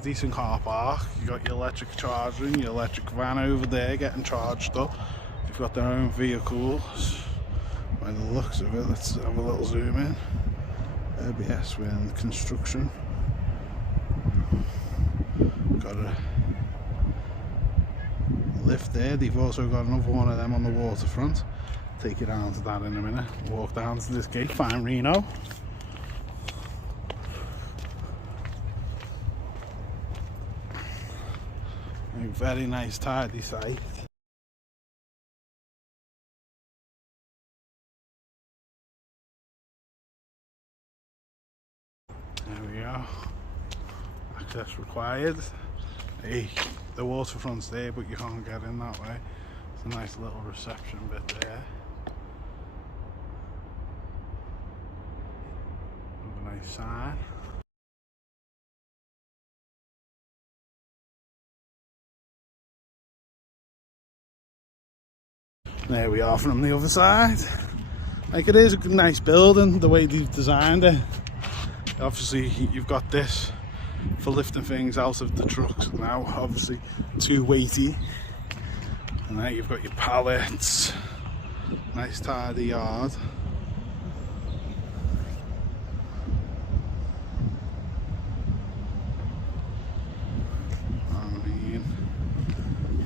a decent car park. You got your electric charger and your electric van over there getting charged up. They've got their own vehicles. By the looks of it, let's have a little zoom in. ABS, we're in construction. Got a lift there. They've also got another one of them on the waterfront. Take you down to that in a minute. Walk down to this gate, find Reno. A very nice tidy site. There we go. Access required. Hey, the waterfront's there, but you can't get in that way. It's a nice little reception bit there. Another nice sign. There we are from the other side. Like, it is a nice building, the way they've designed it. Obviously you've got this for lifting things out of the trucks now, obviously too weighty. And now you've got your pallets. Nice tidy yard.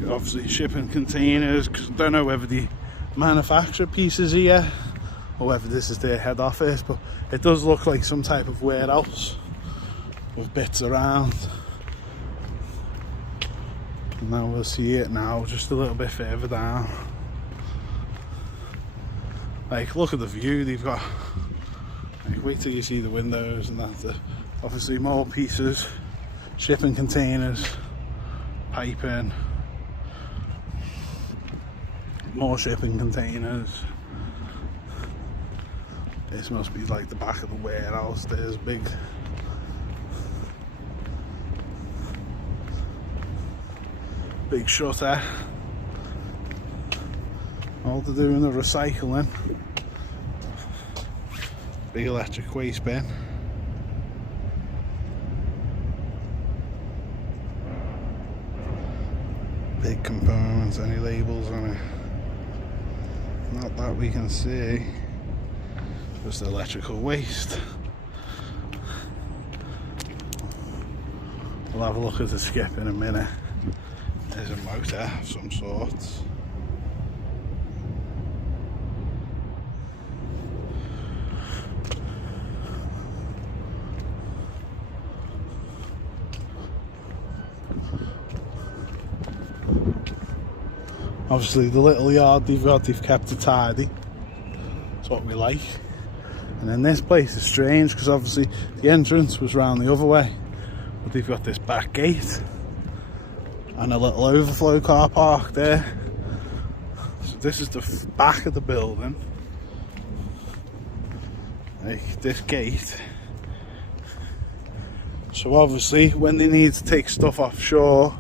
Obviously shipping containers, because I don't know whether they manufacture pieces here or whether this is their head office, but it does look like some type of warehouse with bits around. And now we'll see it now just a little bit further down. Like, look at the view they've got. Like, wait till you see the windows and that. Obviously more pieces, shipping containers, piping. More shipping containers. This must be like the back of the warehouse. There's big shutter. All to do in the recycling. Big electric waste bin. Big components, any labels on it? Not that we can see. Just electrical waste. We'll have a look at the skip in a minute. There's a motor of some sort. Obviously the little yard they've kept it tidy. That's what we like. And then this place is strange because obviously the entrance was round the other way, but they've got this back gate and a little overflow car park there. So this is the back of the building. Like this gate. So obviously when they need to take stuff offshore,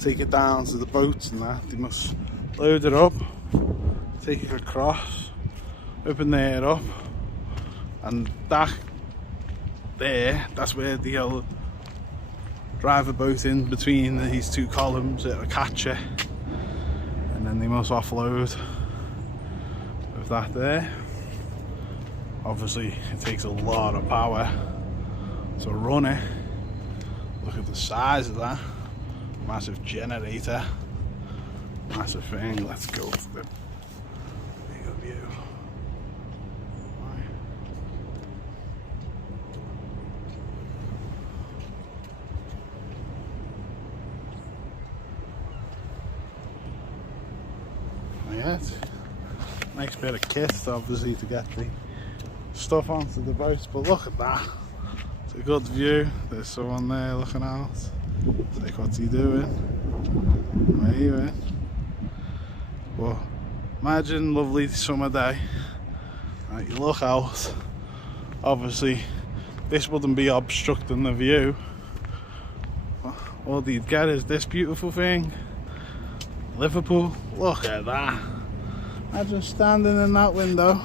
take it down to the boats and that, they must load it up, take it across, open there up, and that there, that's where they'll drive a boat in between these two columns, it'll catch it, and then they must offload with that there. Obviously it takes a lot of power to run it. Look at the size of that. Massive generator, massive thing. Let's go for the bigger view. Yeah, nice bit of kit obviously to get the stuff onto the boats, but look at that. It's a good view. There's someone there looking out. It's like, what's he doing? Where are you in? Well, imagine lovely summer day. Right, you look out. Obviously, this wouldn't be obstructing the view. All you'd get is this beautiful thing. Liverpool. Look at that. Imagine standing in that window.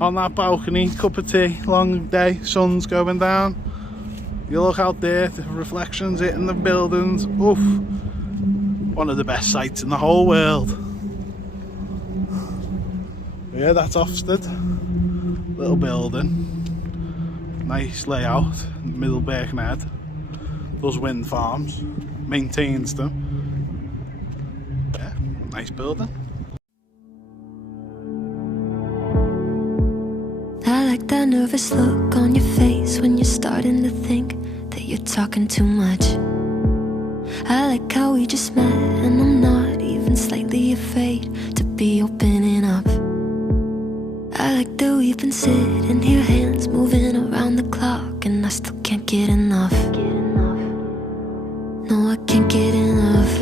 On that balcony, cup of tea, long day, sun's going down. You look out there, the reflections hitting the buildings. Oof, one of the best sights in the whole world. Yeah, that's Ørsted. Little building. Nice layout, middle Birkenhead. Does wind farms, maintains them. Yeah, nice building. I like that nervous look on your face when you're starting to think that you're talking too much. I like how we just met and I'm not even slightly afraid to be opening up. I like that we've been sitting here, hands moving around the clock, and I still can't get enough. No, I can't get enough.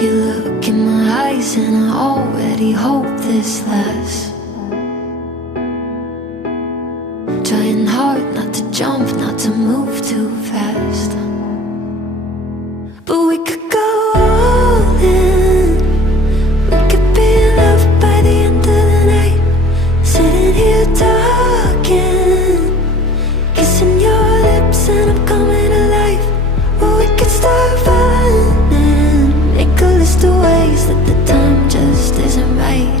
You look in my eyes and I already hope this lasts. Trying hard not to jump, not to move too fast. But we could go all in. We could be in love by the end of the night. Sitting here talking, kissing your lips and I'm coming alive. Or we could start running, make a list of ways that the time just isn't right.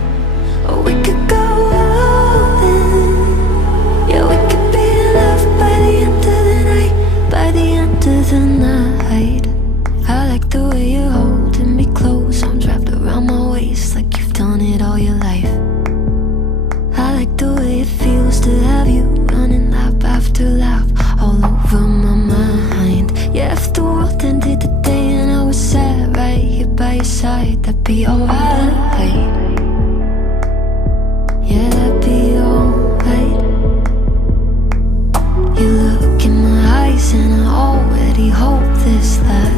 Or we could go all in. Yeah, we could be in love by the end of the night. By the end of the night. I like the way you're holding me close, arms wrapped around my waist like you've done it all your life. I like the way it feels to have you running lap after lap all over my mind. Yeah, if the world ended today and I was sat right here by your side, that'd be alright. Yeah, that'd be alright. You look in my eyes and I already hope this lasts.